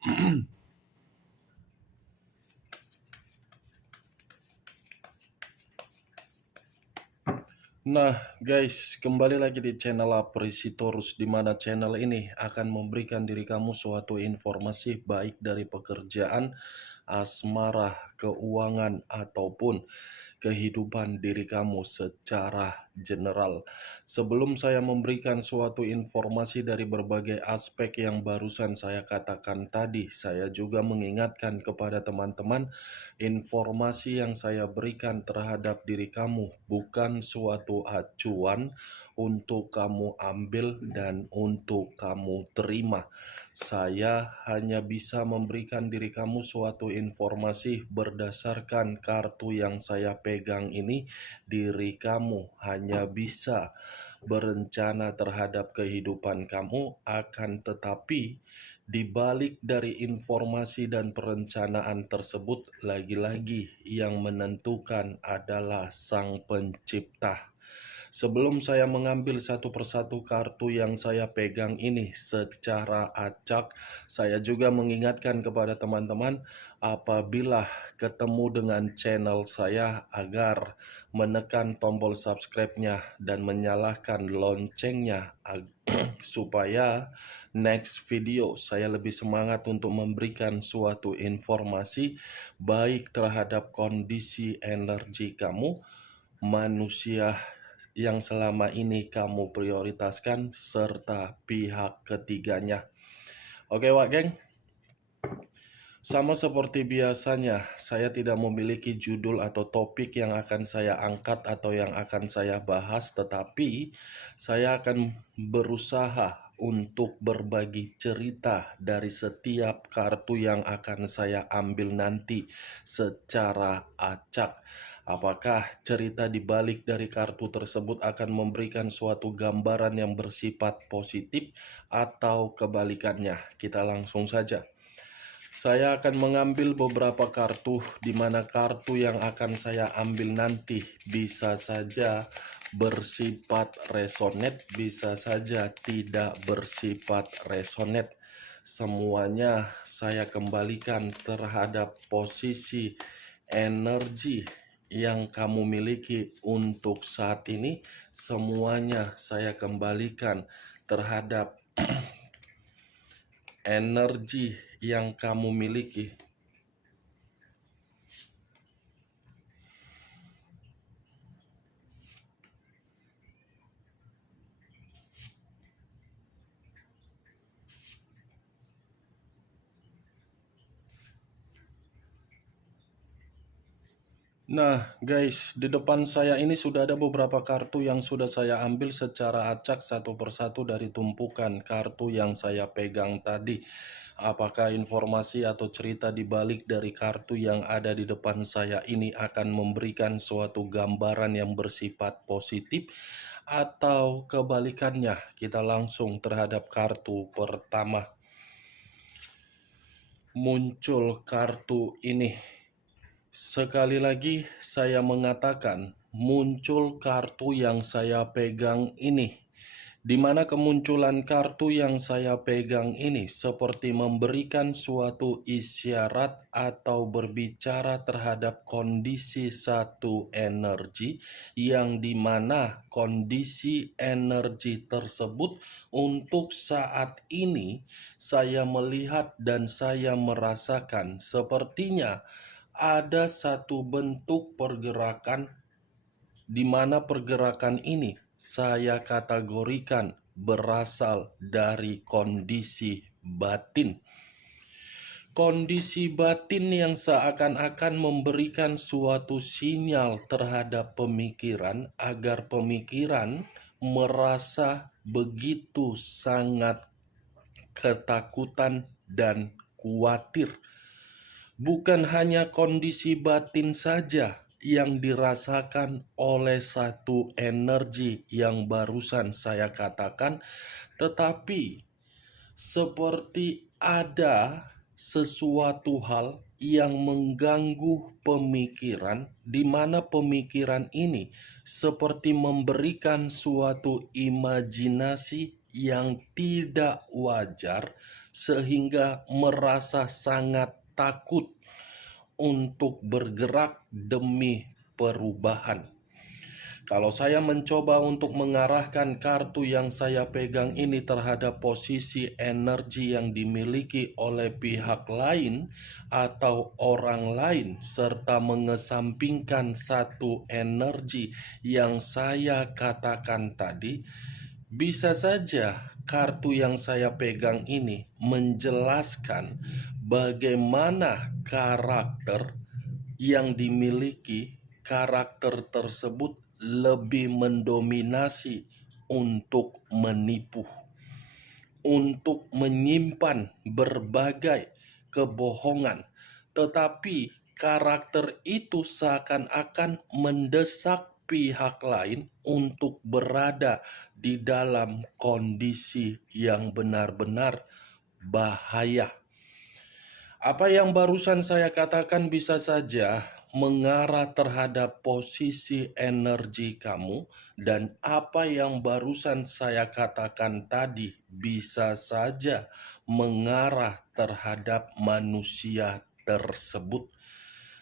Nah, guys, kembali lagi di channel Apresitorus, di mana channel ini akan memberikan diri kamu suatu informasi baik dari pekerjaan, asmara, keuangan, ataupun kehidupan diri kamu secara general. Sebelum saya memberikan suatu informasi dari berbagai aspek yang barusan saya katakan tadi, saya juga mengingatkan kepada teman-teman, informasi yang saya berikan terhadap diri kamu bukan suatu acuan untuk kamu ambil dan untuk kamu terima. Saya hanya bisa memberikan diri kamu suatu informasi berdasarkan kartu yang saya pegang ini. Diri kamu hanya bisa berencana terhadap kehidupan kamu, akan tetapi di balik dari informasi dan perencanaan tersebut, lagi-lagi yang menentukan adalah Sang Pencipta. Sebelum saya mengambil satu persatu kartu yang saya pegang ini secara acak, saya juga mengingatkan kepada teman-teman apabila ketemu dengan channel saya agar menekan tombol subscribe-nya dan menyalakan loncengnya supaya next video saya lebih semangat untuk memberikan suatu informasi baik terhadap kondisi energi kamu, manusia yang selama ini kamu prioritaskan, serta pihak ketiganya. Oke Wak Geng, sama seperti biasanya, saya tidak memiliki judul atau topik yang akan saya angkat atau yang akan saya bahas, tetapi saya akan berusaha untuk berbagi cerita dari setiap kartu yang akan saya ambil nanti secara acak. Apakah cerita di balik dari kartu tersebut akan memberikan suatu gambaran yang bersifat positif atau kebalikannya? Kita langsung saja. Saya akan mengambil beberapa kartu, di mana kartu yang akan saya ambil nanti bisa saja bersifat resonate, bisa saja tidak bersifat resonate. Semuanya saya kembalikan terhadap posisi energi yang kamu miliki untuk saat ini. Semuanya saya kembalikan terhadap energi yang kamu miliki. Nah guys, di depan saya ini sudah ada beberapa kartu yang sudah saya ambil secara acak satu persatu dari tumpukan kartu yang saya pegang tadi. Apakah informasi atau cerita di balik dari kartu yang ada di depan saya ini akan memberikan suatu gambaran yang bersifat positif atau kebalikannya? Kita langsung terhadap kartu pertama. Muncul kartu ini. Sekali lagi saya mengatakan, muncul kartu yang saya pegang ini, di mana kemunculan kartu yang saya pegang ini seperti memberikan suatu isyarat atau berbicara terhadap kondisi satu energi, yang dimana kondisi energi tersebut untuk saat ini saya melihat dan saya merasakan sepertinya ada satu bentuk pergerakan, di mana pergerakan ini saya kategorikan berasal dari kondisi batin. Kondisi batin yang seakan-akan memberikan suatu sinyal terhadap pemikiran agar pemikiran merasa begitu sangat ketakutan dan khawatir. Bukan hanya kondisi batin saja yang dirasakan oleh satu energi yang barusan saya katakan, tetapi seperti ada sesuatu hal yang mengganggu pemikiran, di mana pemikiran ini seperti memberikan suatu imajinasi yang tidak wajar sehingga merasa sangat takut untuk bergerak demi perubahan. Kalau saya mencoba untuk mengarahkan kartu yang saya pegang ini terhadap posisi energi yang dimiliki oleh pihak lain atau orang lain, serta mengesampingkan satu energi yang saya katakan tadi, bisa saja kartu yang saya pegang ini menjelaskan bagaimana karakter yang dimiliki. Karakter tersebut lebih mendominasi untuk menipu, untuk menyimpan berbagai kebohongan, tetapi karakter itu seakan-akan mendesak pihak lain untuk berada di dalam kondisi yang benar-benar bahaya. Apa yang barusan saya katakan bisa saja mengarah terhadap posisi energi kamu, dan apa yang barusan saya katakan tadi bisa saja mengarah terhadap manusia tersebut.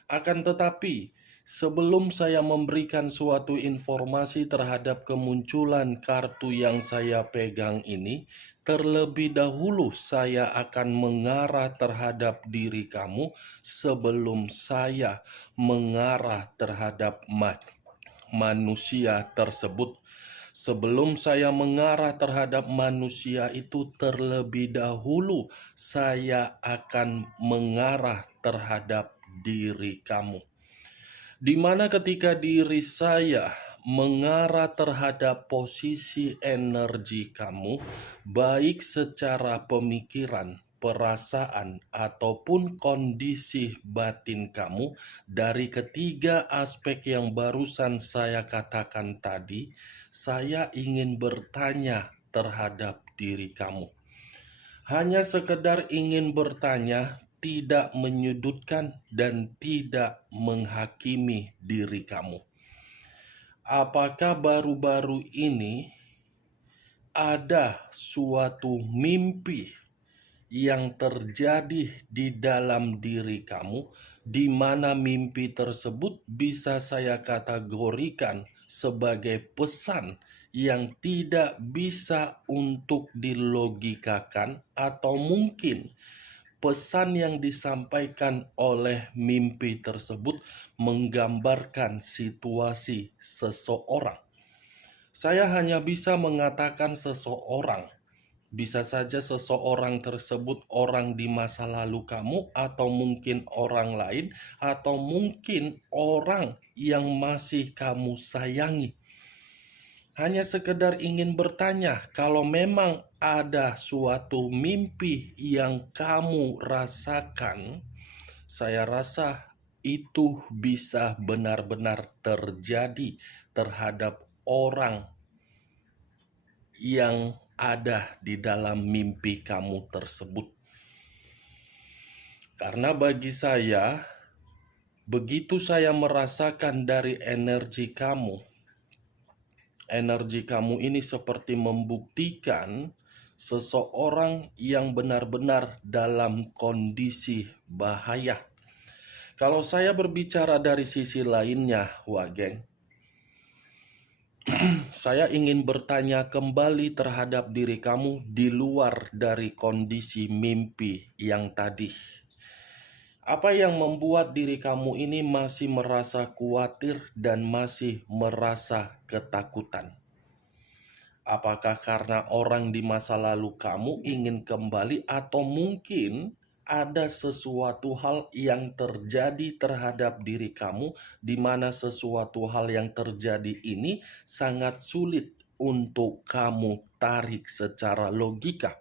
Akan tetapi, sebelum saya memberikan suatu informasi terhadap kemunculan kartu yang saya pegang ini, terlebih dahulu saya akan mengarah terhadap diri kamu sebelum saya mengarah terhadap manusia tersebut. Sebelum saya mengarah terhadap manusia itu, terlebih dahulu saya akan mengarah terhadap diri kamu. Di mana ketika diri saya mengarah terhadap posisi energi kamu, baik secara pemikiran, perasaan, ataupun kondisi batin kamu, dari ketiga aspek yang barusan saya katakan tadi, saya ingin bertanya terhadap diri kamu. Hanya sekedar ingin bertanya, tidak menyudutkan dan tidak menghakimi diri kamu. Apakah baru-baru ini ada suatu mimpi yang terjadi di dalam diri kamu, di mana mimpi tersebut bisa saya kategorikan sebagai pesan yang tidak bisa untuk dilogikakan, atau mungkin pesan yang disampaikan oleh mimpi tersebut menggambarkan situasi seseorang. Saya hanya bisa mengatakan seseorang. Bisa saja seseorang tersebut orang di masa lalu kamu, atau mungkin orang lain, atau mungkin orang yang masih kamu sayangi. Hanya sekedar ingin bertanya, kalau memang ada suatu mimpi yang kamu rasakan, saya rasa itu bisa benar-benar terjadi terhadap orang yang ada di dalam mimpi kamu tersebut. Karena bagi saya, begitu saya merasakan dari energi kamu ini seperti membuktikan seseorang yang benar-benar dalam kondisi bahaya. Kalau saya berbicara dari sisi lainnya, Wageng, saya ingin bertanya kembali terhadap diri kamu di luar dari kondisi mimpi yang tadi. Apa yang membuat diri kamu ini masih merasa khawatir dan masih merasa ketakutan? Apakah karena orang di masa lalu kamu ingin kembali, atau mungkin ada sesuatu hal yang terjadi terhadap diri kamu, di mana sesuatu hal yang terjadi ini sangat sulit untuk kamu tarik secara logika?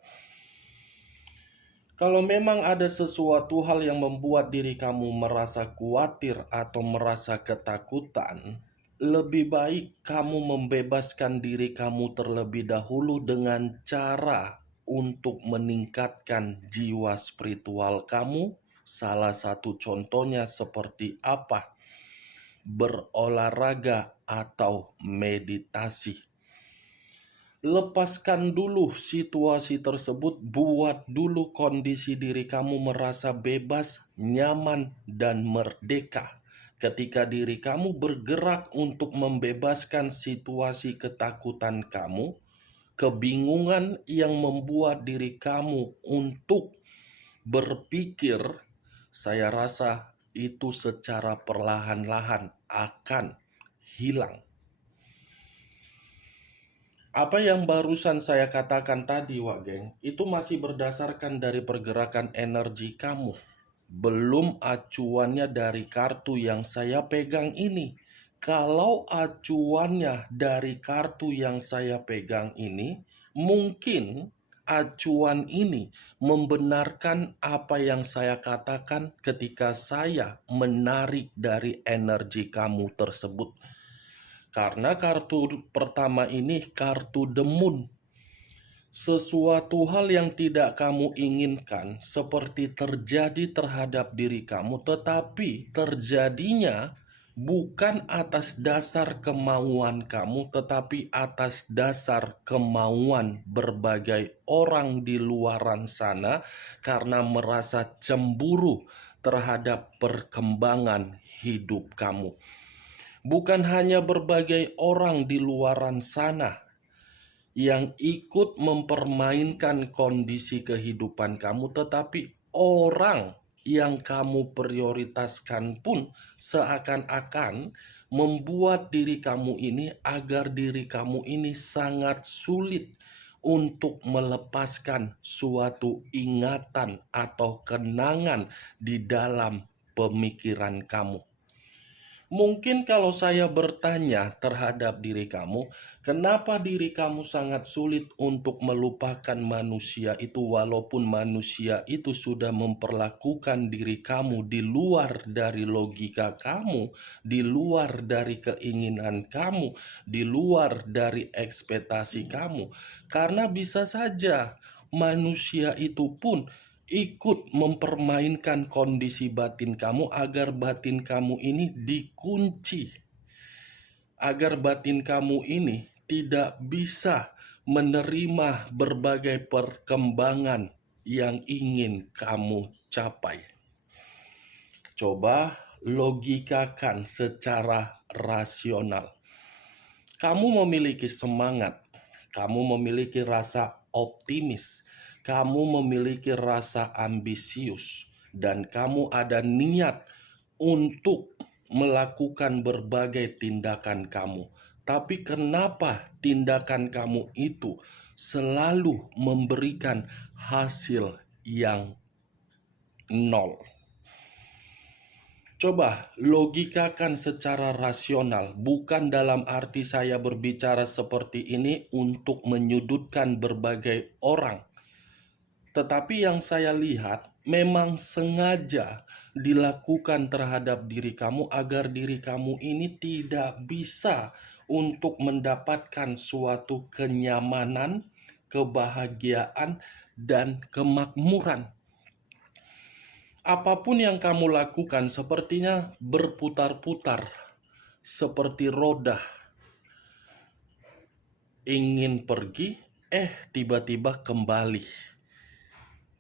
Kalau memang ada sesuatu hal yang membuat diri kamu merasa khawatir atau merasa ketakutan, lebih baik kamu membebaskan diri kamu terlebih dahulu dengan cara untuk meningkatkan jiwa spiritual kamu. Salah satu contohnya seperti apa? Berolahraga atau meditasi. Lepaskan dulu situasi tersebut, buat dulu kondisi diri kamu merasa bebas, nyaman, dan merdeka. Ketika diri kamu bergerak untuk membebaskan situasi ketakutan kamu, kebingungan yang membuat diri kamu untuk berpikir, saya rasa itu secara perlahan-lahan akan hilang. Apa yang barusan saya katakan tadi, Wak Geng, itu masih berdasarkan dari pergerakan energi kamu. Belum acuannya dari kartu yang saya pegang ini. Kalau acuannya dari kartu yang saya pegang ini, mungkin acuan ini membenarkan apa yang saya katakan ketika saya menarik dari energi kamu tersebut. Karena kartu pertama ini kartu demun. Sesuatu hal yang tidak kamu inginkan seperti terjadi terhadap diri kamu, tetapi terjadinya bukan atas dasar kemauan kamu, tetapi atas dasar kemauan berbagai orang di luaran sana karena merasa cemburu terhadap perkembangan hidup kamu. Bukan hanya berbagai orang di luaran sana yang ikut mempermainkan kondisi kehidupan kamu, tetapi orang yang kamu prioritaskan pun seakan-akan membuat diri kamu ini agar diri kamu ini sangat sulit untuk melepaskan suatu ingatan atau kenangan di dalam pemikiran kamu. Mungkin kalau saya bertanya terhadap diri kamu, kenapa diri kamu sangat sulit untuk melupakan manusia itu walaupun manusia itu sudah memperlakukan diri kamu di luar dari logika kamu, di luar dari keinginan kamu, di luar dari ekspektasi kamu. Karena bisa saja manusia itu pun ikut mempermainkan kondisi batin kamu agar batin kamu ini dikunci, agar batin kamu ini tidak bisa menerima berbagai perkembangan yang ingin kamu capai. Coba logikakan secara rasional. Kamu memiliki semangat, kamu memiliki rasa optimis, kamu memiliki rasa ambisius, dan kamu ada niat untuk melakukan berbagai tindakan kamu. Tapi kenapa tindakan kamu itu selalu memberikan hasil yang nol? Coba logikakan secara rasional, bukan dalam arti saya berbicara seperti ini untuk menyudutkan berbagai orang. Tetapi yang saya lihat memang sengaja dilakukan terhadap diri kamu agar diri kamu ini tidak bisa untuk mendapatkan suatu kenyamanan, kebahagiaan, dan kemakmuran. Apapun yang kamu lakukan sepertinya berputar-putar seperti roda. Ingin pergi, tiba-tiba kembali.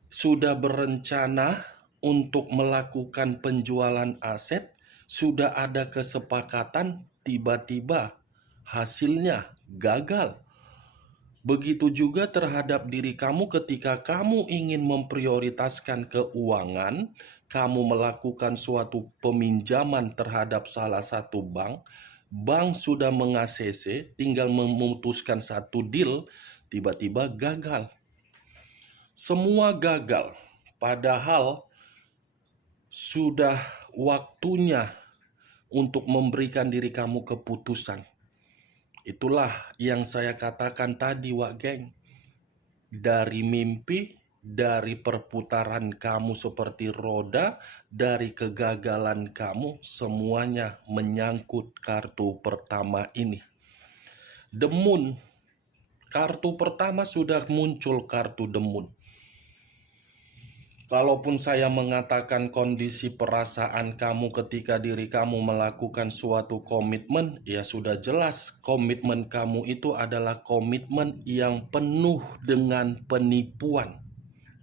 Sudah berencana untuk melakukan penjualan aset, sudah ada kesepakatan, tiba-tiba hasilnya gagal. Begitu juga terhadap diri kamu ketika kamu ingin memprioritaskan keuangan, kamu melakukan suatu peminjaman terhadap salah satu bank, bank sudah meng-ACC, tinggal memutuskan satu deal, tiba-tiba gagal. Semua gagal, padahal sudah waktunya untuk memberikan diri kamu keputusan. Itulah yang saya katakan tadi, Wak Geng. Dari mimpi, dari perputaran kamu seperti roda, dari kegagalan kamu, semuanya menyangkut kartu pertama ini. Demun. Kartu pertama sudah muncul kartu demun. Kalaupun saya mengatakan kondisi perasaan kamu ketika diri kamu melakukan suatu komitmen, ya sudah jelas komitmen kamu itu adalah komitmen yang penuh dengan penipuan.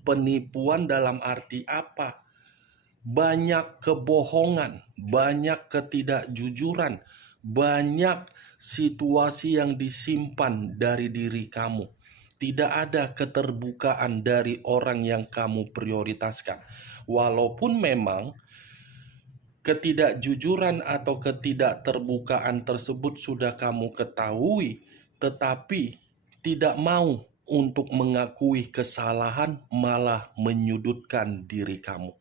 Penipuan dalam arti apa? Banyak kebohongan, banyak ketidakjujuran, banyak situasi yang disimpan dari diri kamu. Tidak ada keterbukaan dari orang yang kamu prioritaskan. Walaupun memang ketidakjujuran atau ketidakterbukaan tersebut sudah kamu ketahui, tetapi tidak mau untuk mengakui kesalahan, malah menyudutkan diri kamu.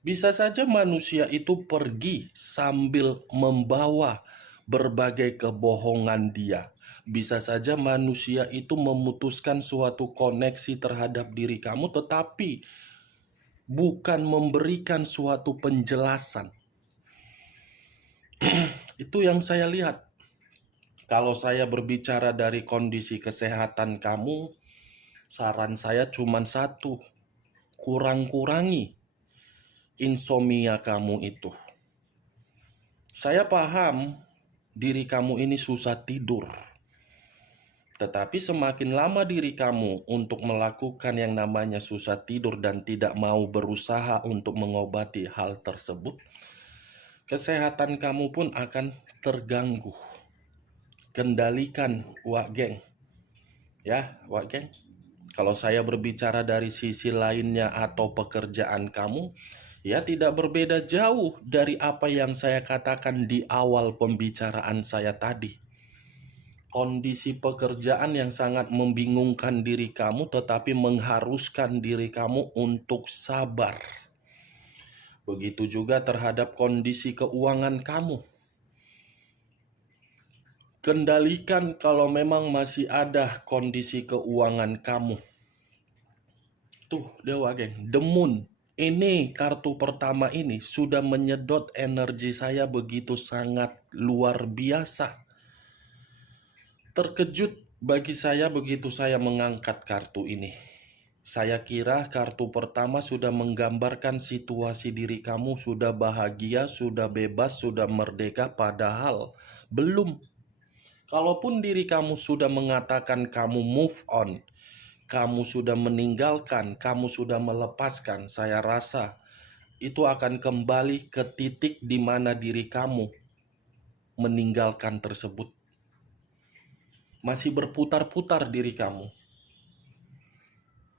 Bisa saja manusia itu pergi sambil membawa berbagai kebohongan dia. Bisa saja manusia itu memutuskan suatu koneksi terhadap diri kamu, tetapi bukan memberikan suatu penjelasan. Itu yang saya lihat. Kalau saya berbicara dari kondisi kesehatan kamu, saran saya cuma satu: kurang-kurangi insomnia kamu itu. Saya paham diri kamu ini susah tidur. Tetapi semakin lama diri kamu untuk melakukan yang namanya susah tidur dan tidak mau berusaha untuk mengobati hal tersebut, kesehatan kamu pun akan terganggu. Kendalikan, Wak Geng. Ya, Wak Geng. Kalau saya berbicara dari sisi lainnya atau pekerjaan kamu, ya tidak berbeda jauh dari apa yang saya katakan di awal pembicaraan saya tadi. Kondisi pekerjaan yang sangat membingungkan diri kamu, tetapi mengharuskan diri kamu untuk sabar. Begitu juga terhadap kondisi keuangan kamu. Kendalikan kalau memang masih ada kondisi keuangan kamu. Tuh, Dewa Geng, The Moon. Ini kartu pertama ini sudah menyedot energi saya begitu sangat luar biasa. Terkejut bagi saya begitu saya mengangkat kartu ini. Saya kira kartu pertama sudah menggambarkan situasi diri kamu sudah bahagia, sudah bebas, sudah merdeka, padahal belum. Kalaupun diri kamu sudah mengatakan kamu move on, kamu sudah meninggalkan, kamu sudah melepaskan, saya rasa itu akan kembali ke titik di mana diri kamu meninggalkan tersebut. Masih berputar-putar diri kamu.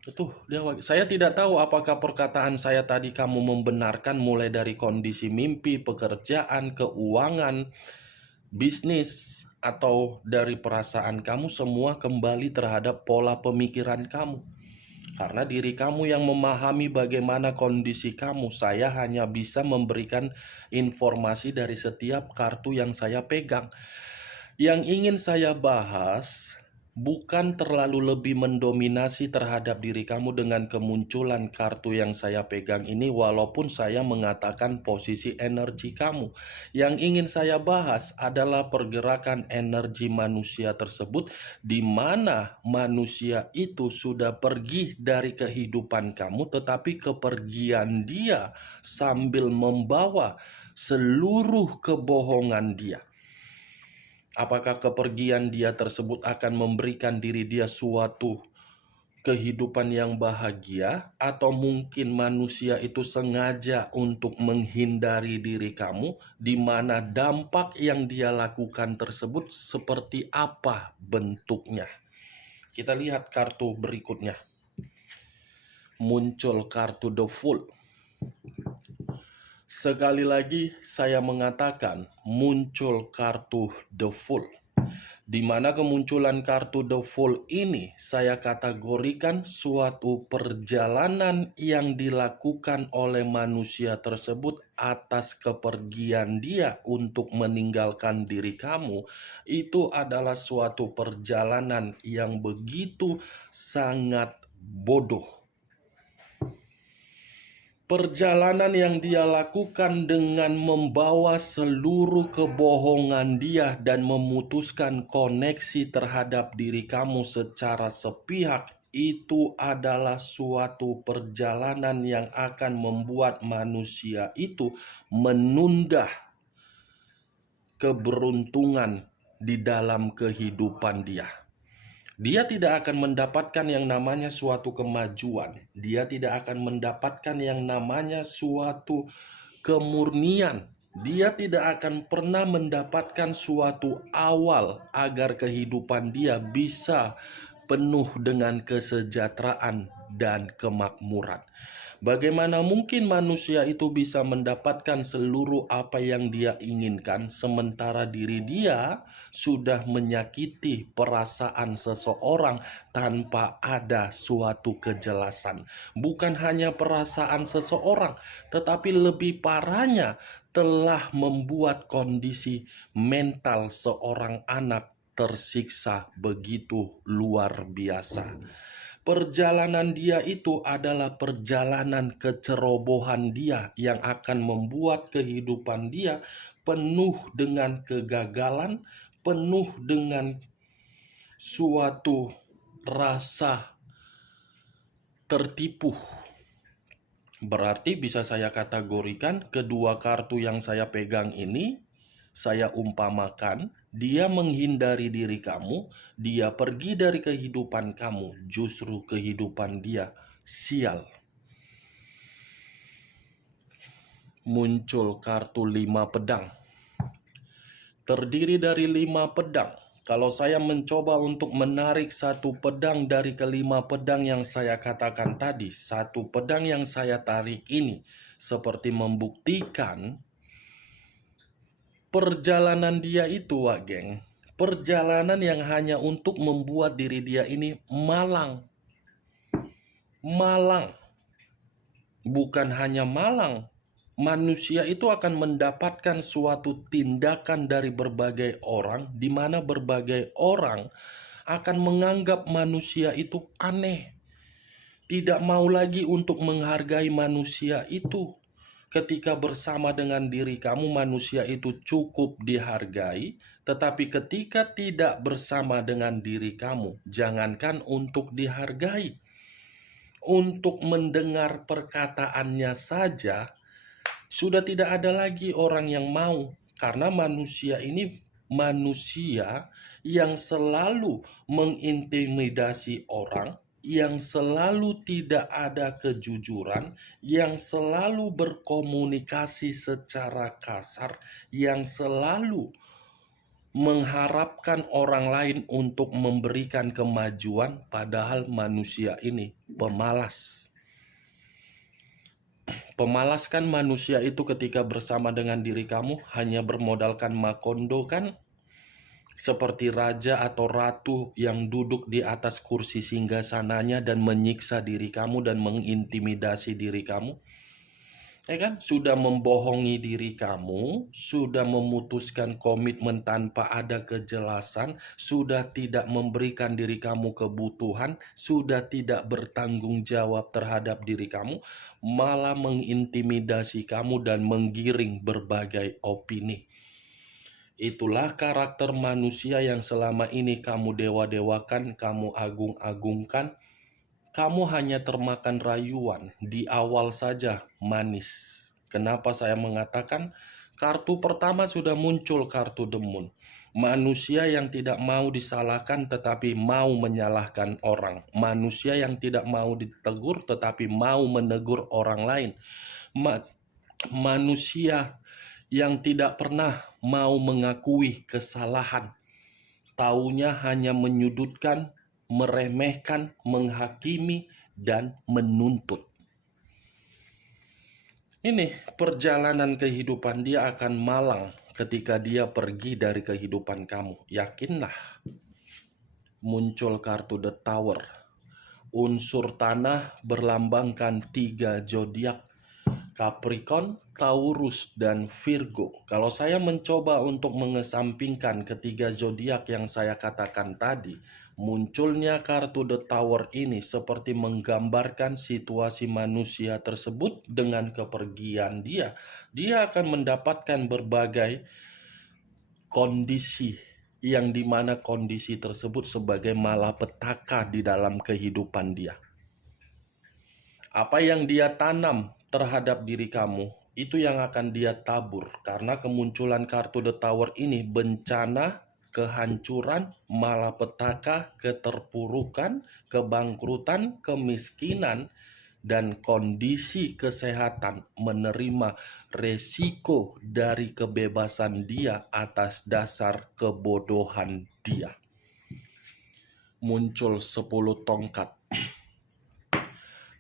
Itu saya tidak tahu apakah perkataan saya tadi kamu membenarkan, mulai dari kondisi mimpi, pekerjaan, keuangan, bisnis, atau dari perasaan kamu, semua kembali terhadap pola pemikiran kamu. Karena diri kamu yang memahami bagaimana kondisi kamu. Saya hanya bisa memberikan informasi dari setiap kartu yang saya pegang. Yang ingin saya bahas bukan terlalu lebih mendominasi terhadap diri kamu dengan kemunculan kartu yang saya pegang ini, walaupun saya mengatakan posisi energi kamu. Yang ingin saya bahas adalah pergerakan energi manusia tersebut, di mana manusia itu sudah pergi dari kehidupan kamu, tetapi kepergian dia sambil membawa seluruh kebohongan dia. Apakah kepergian dia tersebut akan memberikan diri dia suatu kehidupan yang bahagia, atau mungkin manusia itu sengaja untuk menghindari diri kamu, di mana dampak yang dia lakukan tersebut seperti apa bentuknya. Kita lihat kartu berikutnya. Muncul kartu The Fool. Sekali lagi saya mengatakan muncul kartu The Fool. Di mana kemunculan kartu The Fool ini saya kategorikan suatu perjalanan yang dilakukan oleh manusia tersebut atas kepergian dia untuk meninggalkan diri kamu. Itu adalah suatu perjalanan yang begitu sangat bodoh. Perjalanan yang dia lakukan dengan membawa seluruh kebohongan dia dan memutuskan koneksi terhadap diri kamu secara sepihak, itu adalah suatu perjalanan yang akan membuat manusia itu menunda keberuntungan di dalam kehidupan dia. Dia tidak akan mendapatkan yang namanya suatu kemajuan. Dia tidak akan mendapatkan yang namanya suatu kemurnian. Dia tidak akan pernah mendapatkan suatu awal agar kehidupan dia bisa penuh dengan kesejahteraan dan kemakmuran. Bagaimana mungkin manusia itu bisa mendapatkan seluruh apa yang dia inginkan, sementara diri dia sudah menyakiti perasaan seseorang tanpa ada suatu kejelasan? Bukan hanya perasaan seseorang, tetapi lebih parahnya telah membuat kondisi mental seorang anak tersiksa begitu luar biasa. Perjalanan dia itu adalah perjalanan kecerobohan dia yang akan membuat kehidupan dia penuh dengan kegagalan, penuh dengan suatu rasa tertipu. Berarti bisa saya kategorikan kedua kartu yang saya pegang ini, saya umpamakan, dia menghindari diri kamu, dia pergi dari kehidupan kamu, justru kehidupan dia sial. Muncul kartu 5 pedang. Terdiri dari 5 pedang. Kalau saya mencoba untuk menarik satu pedang dari kelima pedang yang saya katakan tadi, satu pedang yang saya tarik ini seperti membuktikan perjalanan dia itu, Wak Geng, perjalanan yang hanya untuk membuat diri dia ini malang. Malang. Bukan hanya malang. Manusia itu akan mendapatkan suatu tindakan dari berbagai orang, di mana berbagai orang akan menganggap manusia itu aneh. Tidak mau lagi untuk menghargai manusia itu. Ketika bersama dengan diri kamu, manusia itu cukup dihargai, tetapi ketika tidak bersama dengan diri kamu, jangankan untuk dihargai, untuk mendengar perkataannya saja, sudah tidak ada lagi orang yang mau, karena manusia ini manusia yang selalu mengintimidasi orang, yang selalu tidak ada kejujuran, yang selalu berkomunikasi secara kasar, yang selalu mengharapkan orang lain untuk memberikan kemajuan, padahal manusia ini pemalas. Pemalas kan manusia itu ketika bersama dengan diri kamu hanya bermodalkan makondo kan? Seperti raja atau ratu yang duduk di atas kursi singgasananya dan menyiksa diri kamu dan mengintimidasi diri kamu. Ya kan? Sudah membohongi diri kamu, sudah memutuskan komitmen tanpa ada kejelasan, sudah tidak memberikan diri kamu kebutuhan, sudah tidak bertanggung jawab terhadap diri kamu, malah mengintimidasi kamu dan menggiring berbagai opini. Itulah karakter manusia yang selama ini kamu dewa-dewakan, kamu agung-agungkan. Kamu hanya termakan rayuan, di awal saja manis. Kenapa saya mengatakan kartu pertama sudah muncul, kartu demun. Manusia yang tidak mau disalahkan tetapi mau menyalahkan orang. Manusia yang tidak mau ditegur tetapi mau menegur orang lain. Manusia yang tidak pernah mau mengakui kesalahan. Taunya hanya menyudutkan, meremehkan, menghakimi, dan menuntut. Ini perjalanan kehidupan dia akan malang ketika dia pergi dari kehidupan kamu. Yakinlah. Muncul kartu The Tower. Unsur tanah berlambangkan 3 zodiak. Capricorn, Taurus, dan Virgo. Kalau saya mencoba untuk mengesampingkan ketiga zodiak yang saya katakan tadi, munculnya kartu The Tower ini seperti menggambarkan situasi manusia tersebut dengan kepergian dia. Dia akan mendapatkan berbagai kondisi yang dimana kondisi tersebut sebagai malapetaka di dalam kehidupan dia. Apa yang dia tanam terhadap diri kamu, itu yang akan dia tabur. Karena kemunculan kartu The Tower ini bencana, kehancuran, malapetaka, keterpurukan, kebangkrutan, kemiskinan, dan kondisi kesehatan, menerima resiko dari kebebasan dia atas dasar kebodohan dia. Muncul 10 tongkat.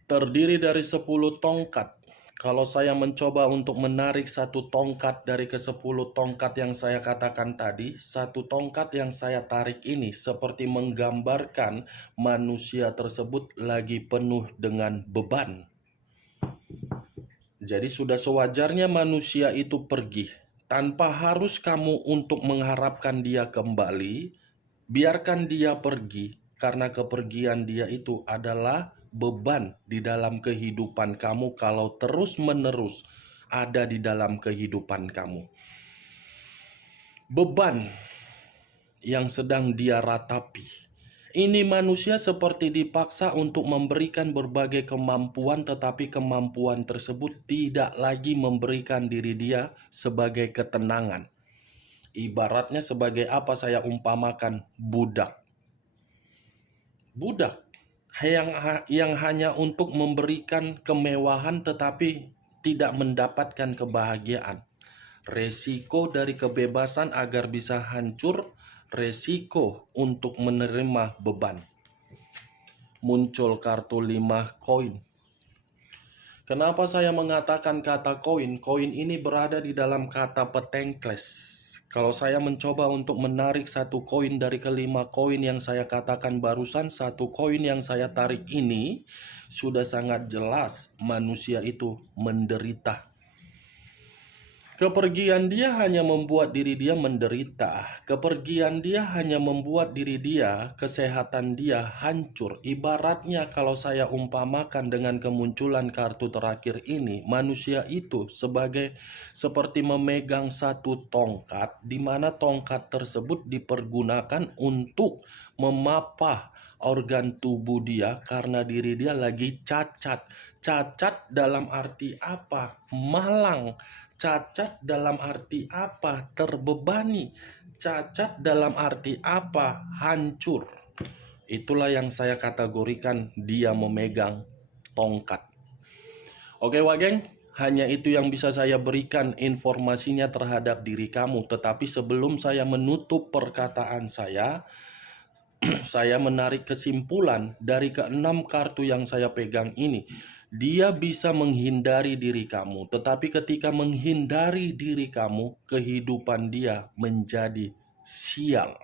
Terdiri dari 10 tongkat. Kalau saya mencoba untuk menarik satu tongkat dari ke-10 tongkat yang saya katakan tadi, satu tongkat yang saya tarik ini seperti menggambarkan manusia tersebut lagi penuh dengan beban. Jadi sudah sewajarnya manusia itu pergi. Tanpa harus kamu untuk mengharapkan dia kembali, biarkan dia pergi, karena kepergian dia itu adalah beban di dalam kehidupan kamu kalau terus-menerus ada di dalam kehidupan kamu. Beban yang sedang dia ratapi. Ini manusia seperti dipaksa untuk memberikan berbagai kemampuan, tetapi kemampuan tersebut tidak lagi memberikan diri dia sebagai ketenangan. Ibaratnya sebagai apa saya umpamakan, budak. Budak yang hanya untuk memberikan kemewahan tetapi tidak mendapatkan kebahagiaan. Resiko dari kebebasan agar bisa hancur, resiko untuk menerima beban. Muncul kartu 5 koin. Kenapa saya mengatakan kata koin? Koin ini berada di dalam kata petengkles. Kalau saya mencoba untuk menarik satu koin dari kelima koin yang saya katakan barusan, satu koin yang saya tarik ini sudah sangat jelas manusia itu menderita. Kepergian dia hanya membuat diri dia menderita. Kepergian dia hanya membuat diri dia, kesehatan dia hancur. Ibaratnya kalau saya umpamakan dengan kemunculan kartu terakhir ini, manusia itu seperti memegang satu tongkat, di mana tongkat tersebut dipergunakan untuk memapah organ tubuh dia karena diri dia lagi cacat. Cacat dalam arti apa? Malang. Cacat dalam arti apa? Terbebani. Cacat dalam arti apa? Hancur. Itulah yang saya kategorikan dia memegang tongkat. Oke, Wageng, hanya itu yang bisa saya berikan informasinya terhadap diri kamu. Tetapi sebelum saya menutup perkataan saya menarik kesimpulan dari ke-6 kartu yang saya pegang ini. Dia bisa menghindari diri kamu, tetapi ketika menghindari diri kamu, kehidupan dia menjadi sial.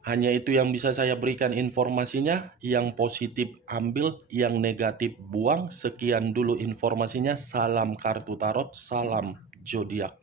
Hanya itu yang bisa saya berikan informasinya. Yang positif ambil, yang negatif buang. Sekian dulu informasinya. Salam kartu tarot, salam zodiak.